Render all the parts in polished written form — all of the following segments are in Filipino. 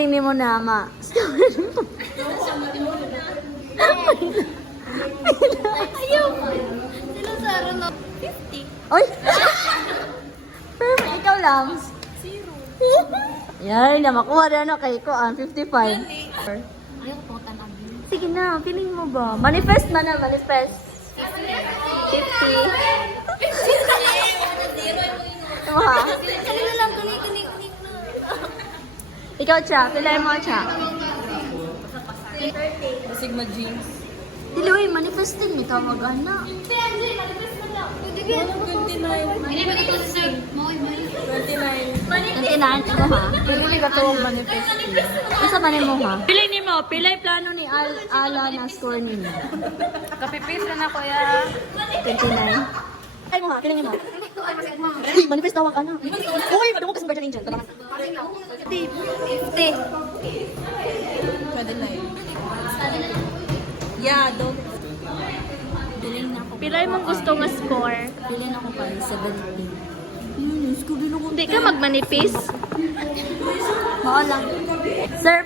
Hindi mo na, ma. Ayaw. Sila sa Arano. 50. Oy! Pero ikaw lang. 0. Yan, na makuha na ano kay ko, 55. Ayaw ko pang tanag. Sige na, feeling mo ba? Manifest man na, manifest. 50. Ano ha? Kanina lang, kani. Ikaw, Cha. Pilay mo, Cha. Sigma jeans. Diloy, manifest din. May tawag, ana. Hindi ba dito sa Moy? 29. 29 mo, ha? Pili ka to manifest. Basta manin mo, ha? Pili ni mo. Pilay plano ni Ala na score ninyo. Kapipis na ako ya. 29. Ay mo, ha? Pili ni mo. Uy, manifest tawag ka na. Uy, madungo kasing Virgin Angel. Tabangan. 50. Yeah, don't. Piling na ako. Pilay mong gusto nga score. Piling ako pa 70. Hindi ka magmanipis. Mao lang. Sir,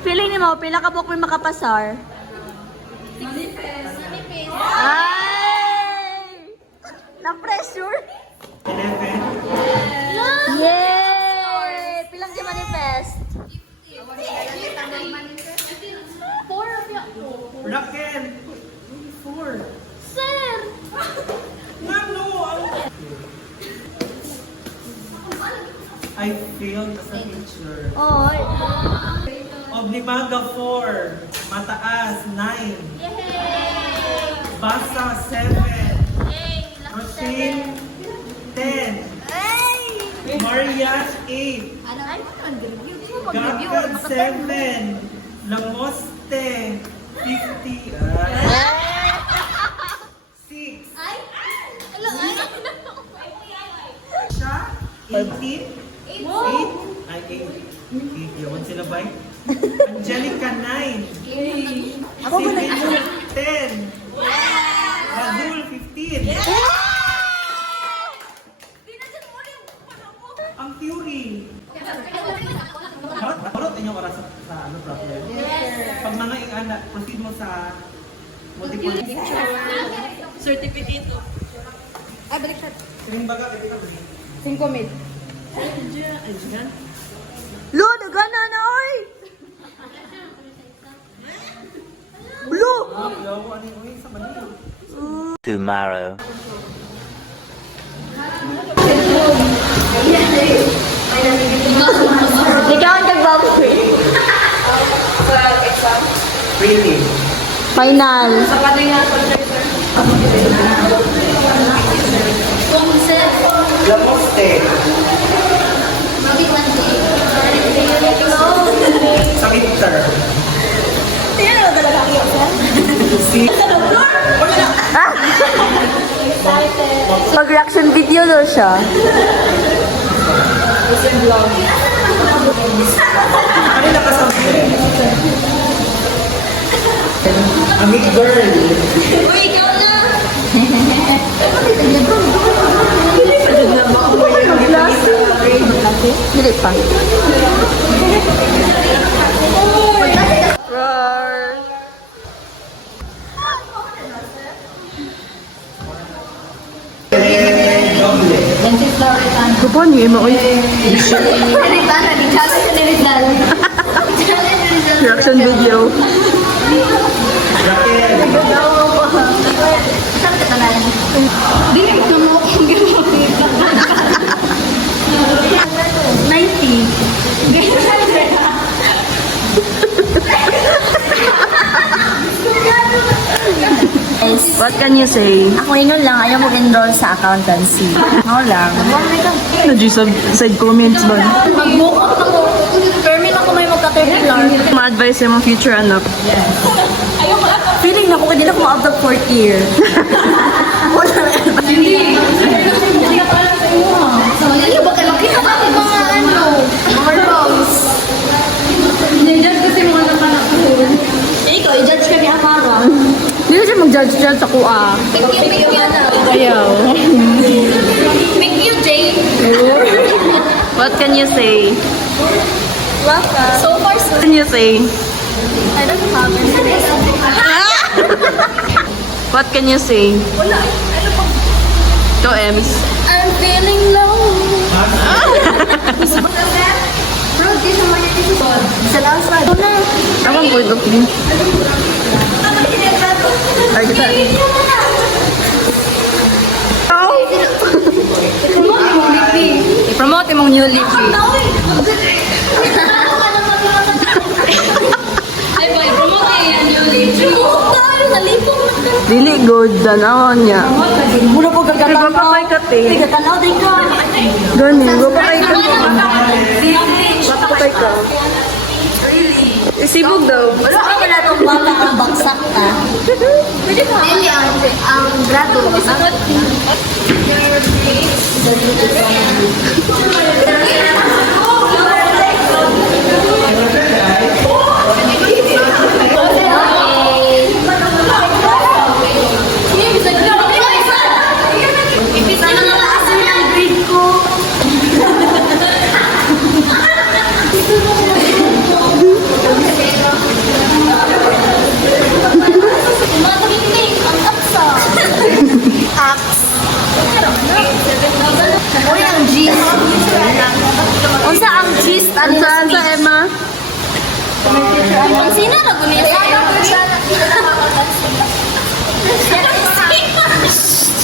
pili ni mo. Pila ka buok may makapasar. Ay! Na-pressure? 11. Yay! Pilang di manifest? Raquel. 4. Sir! Mano! I failed as a teacher. Oy! Oblimaga 4. Mataas 9. Basa 7. Rochelle 10. Maria 8. Ano ay mag-review? Gabriel 7. Lamoste 50. 6. Ay! Hello, ay! Siya 18. 8. Ay 8. Yawan sila ba? Angelica 9. Ako ba na? 10. Radul 15. Ang Fury. Marot inyong oras sa ano problem. Pag mga anak, proceed mo sa multiple. Certificate. Ay, balik siya. Sining baga, pwede ka ba? 5 mil. Lo, nagana na, oy! Lo! Yawa, ano yung sa Manila? Tomorrow. Ikaw ang nag-bubble. Really? Final. Lamoste. Sa Victor. Mag-reaction video daw siya. Kanila ka sa Amig girl. Uy, ikaw na! Dili pa. Roar. Kupon niyo mo oy. Reaction video. Dili ko mo kung ginamit. 90. What can you say? Ako yun lang, ayaw mag-enroll sa accountancy. Ako lang. Side comments ba? Mag-book ako. Termin ako may magka-terminar. Ma-advise yung mga future anak. Feeling na ko, hindi na ko ma-out of 4th year. Hindi. Hindi ka pala sa iyo ha. Ayaw ba kayo? Kita ka mga ano, mga roles. Hindi-judge kasi mga nakanak ko. Ikaw, i-judge kami akarang. Hindi ko siya mag-judge sa kuha. Make you na. Ayaw. Make you, Jay. What can you say? Welcome. So far, so What can you say? I don't have anything. What can you say? Wala. Ano pa? Go, Ems. I'm feeling low. Bro, di sa mga ito. Sa lasa. Ito na. Akong good of me. Ay, kita. I-promote imong new lippy. Ay, boy, promote yan yung libre. Tayo, nalipong. Dili good, danawon niya. Mula po Go pa kay Kate. Tanaw din ka. Gani, go pa kay Kate. Patay ka. Isibog daw. Wala ka wala itong bata ang baksak ka. Pwede pa. Hindi, ang grado. Ang Uy, ang gist. Unsa ang gist? Ano Saan sa Emma? ang sino na gumisa?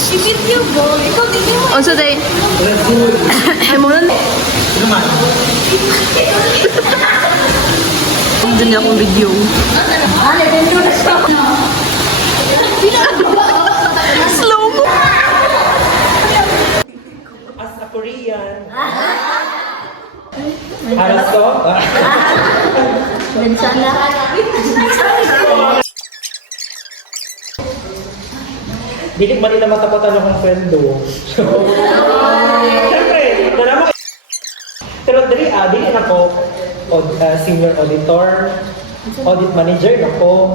I-video mo. Ikaw video mo. Also, day. Ay, muna. Hindi niya akong video. Slow mo. As a Korean. Halos to? Sana. Dili man nila matapotan akong friendo. Siyempre, nalaman ko. Pero dili na ko senior auditor, audit manager na ko.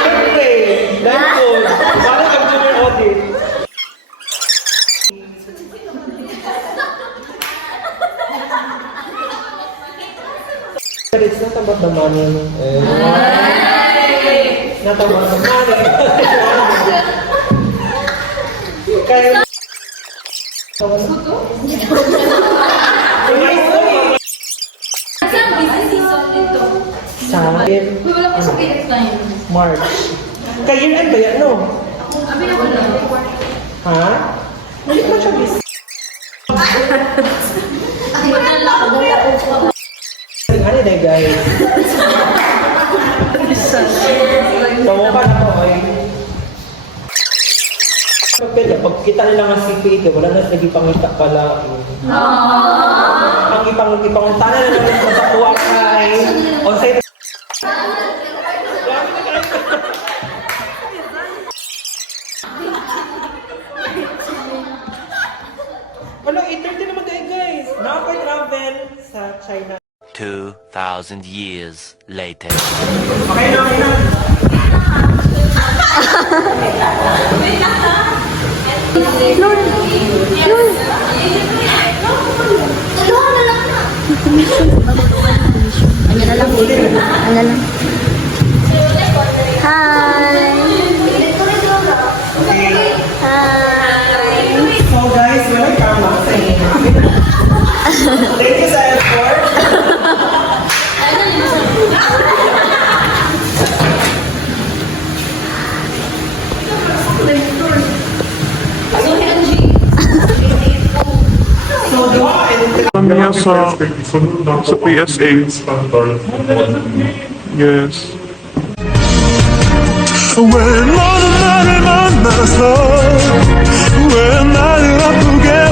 Siyempre, dahil ko, bakit ang junior audit? But it's not about the money. Not about the money. Kaya... Sa akin, March. Kaya yun ay ba yan, no? Ha? Hindi ko siya busy. Ano na guys? Tawo ka na po ay. Pag kita nila nga CPA, wala na lagi pangita pala. Ang ipanguntanan na naman sa kuha kay on-site. Walang internet naman tayo guys. Nakaka-travel sa China. 2,000 years later. Okay na, okay na. Hi. So guys, welcome back sa inyo. Thank you sa effort. Niya sa PSA. Yes. 왜 너는 나를 만나서 왜 나를 아프게 해